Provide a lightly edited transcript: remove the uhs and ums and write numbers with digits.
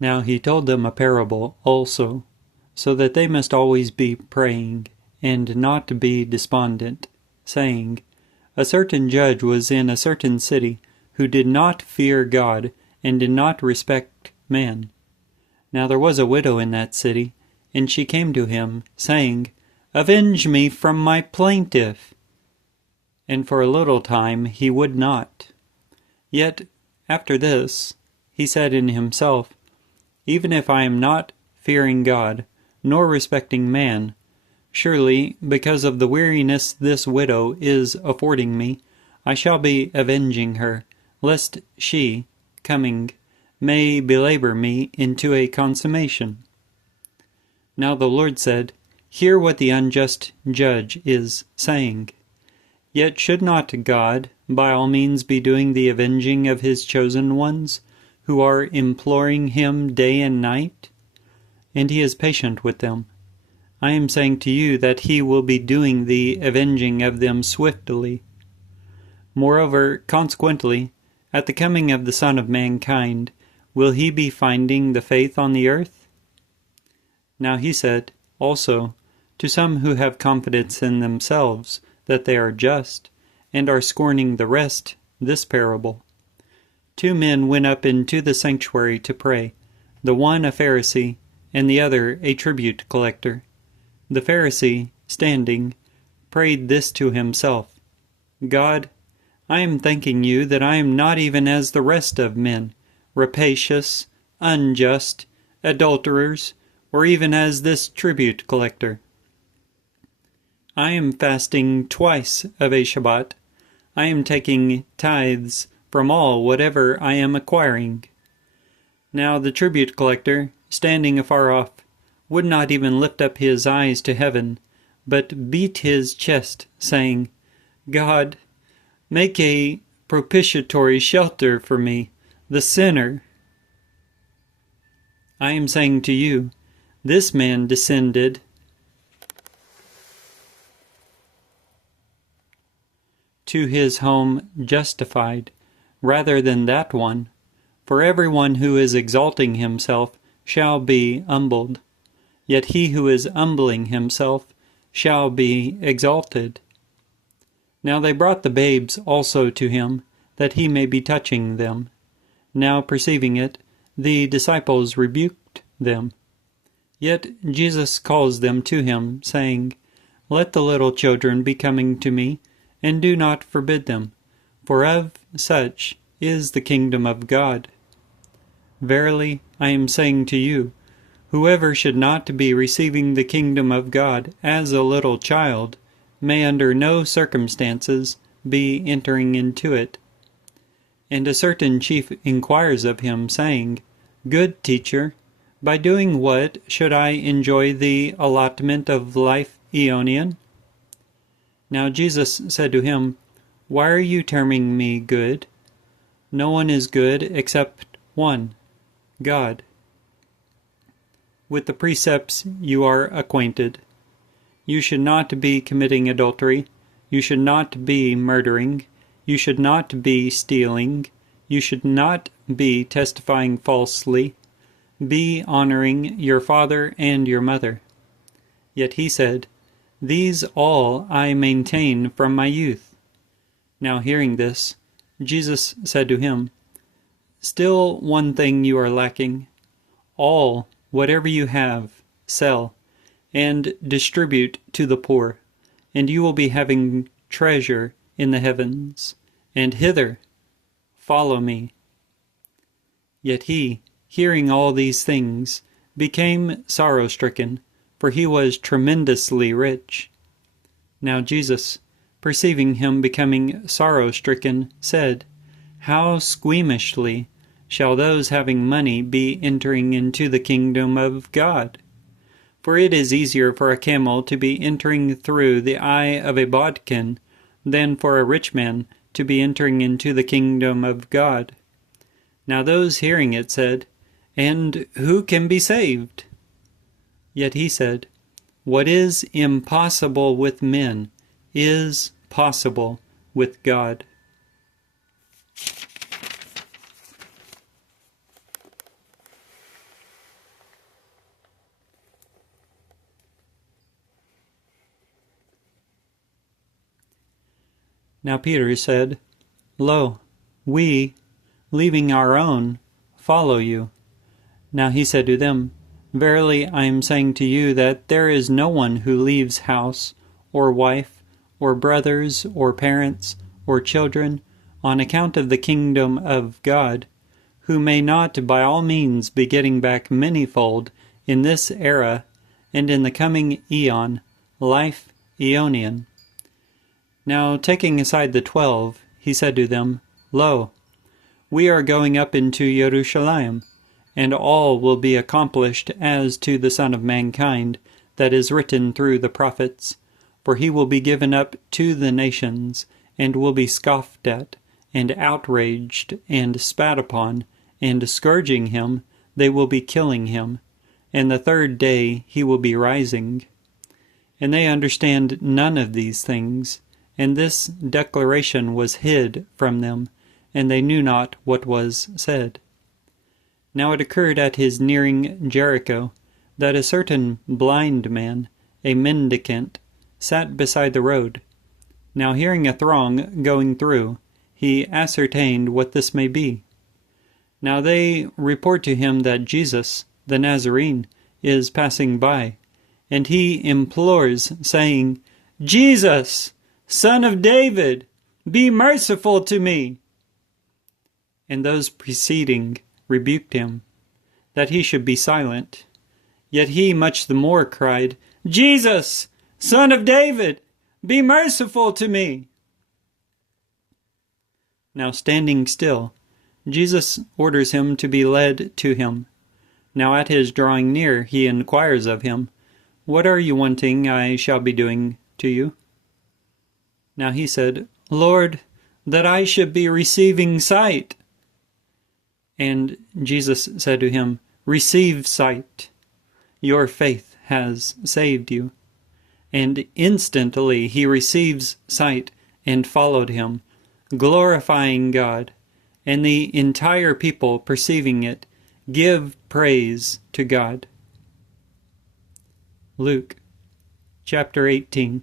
Now he told them a parable also, so that they must always be praying, and not be despondent, saying, A certain judge was in a certain city, who did not fear God, and did not respect man. Now there was a widow in that city, and she came to him, saying, Avenge me from my plaintiff. And for a little time he would not. Yet after this he said in himself, Even if I am not fearing God, nor respecting man, surely, because of the weariness this widow is affording me, I shall be avenging her, lest she, coming, may belabor me into a consummation. Now the Lord said, Hear what the unjust judge is saying. Yet should not God by all means be doing the avenging of his chosen ones, who are imploring him day and night? And he is patient with them. I am saying to you that he will be doing the avenging of them swiftly. Moreover, consequently, at the coming of the Son of Mankind, will he be finding the faith on the earth? Now he said, also, to some who have confidence in themselves that they are just, and are scorning the rest, this parable. 2 men went up into the sanctuary to pray, the one a Pharisee, and the other a tribute collector. The Pharisee, standing, prayed this to himself, God, I am thanking you that I am not even as the rest of men, rapacious, unjust, adulterers, or even as this tribute collector. I am fasting twice of a Shabbat. I am taking tithes from all whatever I am acquiring. Now the tribute collector, standing afar off, would not even lift up his eyes to heaven, but beat his chest, saying, God, make a propitiatory shelter for me, the sinner. I am saying to you, this man descended to his home justified, rather than that one. For everyone who is exalting himself shall be humbled, yet he who is humbling himself shall be exalted. Now they brought the babes also to him, that he may be touching them. Now perceiving it, the disciples rebuked them. Yet Jesus calls them to him, saying, Let the little children be coming to me, and do not forbid them, for of such is the kingdom of God. Verily, I am saying to you, whoever should not be receiving the kingdom of God as a little child, may under no circumstances be entering into it. And a certain chief inquires of him, saying, Good teacher, by doing what should I enjoy the allotment of life aeonian? Now Jesus said to him, Why are you terming me good? No one is good except one, God. With the precepts you are acquainted. You should not be committing adultery. You should not be murdering. You should not be stealing. You should not be testifying falsely. Be honoring your father and your mother. Yet he said, These all I maintain from my youth. Now hearing this, Jesus said to him, Still one thing you are lacking. All, whatever you have, sell, and distribute to the poor, and you will be having treasure in the heavens. And hither, follow me. Yet he, hearing all these things, became sorrow-stricken, for he was tremendously rich. Now Jesus, perceiving him becoming sorrow-stricken, said, How squeamishly shall those having money be entering into the kingdom of God? For it is easier for a camel to be entering through the eye of a bodkin than for a rich man to be entering into the kingdom of God. Now those hearing it said, And who can be saved? Yet he said, What is impossible with men is possible with God. Now Peter said, Lo, we, leaving our own, follow you. Now he said to them, Verily I am saying to you that there is no one who leaves house, or wife, or brothers, or parents, or children, on account of the kingdom of God, who may not by all means be getting back manyfold in this era, and in the coming aeon, life aeonian. Now taking aside the 12, he said to them, Lo, we are going up into Jerusalem, and all will be accomplished as to the Son of Mankind, that is written through the prophets. For he will be given up to the nations, and will be scoffed at, and outraged, and spat upon, and scourging him, they will be killing him. And the third day he will be rising. And they understand none of these things, and this declaration was hid from them, and they knew not what was said. Now it occurred at his nearing Jericho, that a certain blind man, a mendicant, sat beside the road. Now hearing a throng going through, he ascertained what this may be. Now they report to him that Jesus, the Nazarene, is passing by, and he implores, saying, Jesus, Son of David, be merciful to me. And those preceding rebuked him, that he should be silent. Yet he much the more cried, Jesus, Son of David, be merciful to me. Now standing still, Jesus orders him to be led to him. Now at his drawing near, he inquires of him, What are you wanting I shall be doing to you? Now he said, Lord, that I should be receiving sight. And Jesus said to him, Receive sight. Your faith has saved you. And instantly he receives sight and followed him, glorifying God. And the entire people, perceiving it, give praise to God. Luke chapter 18.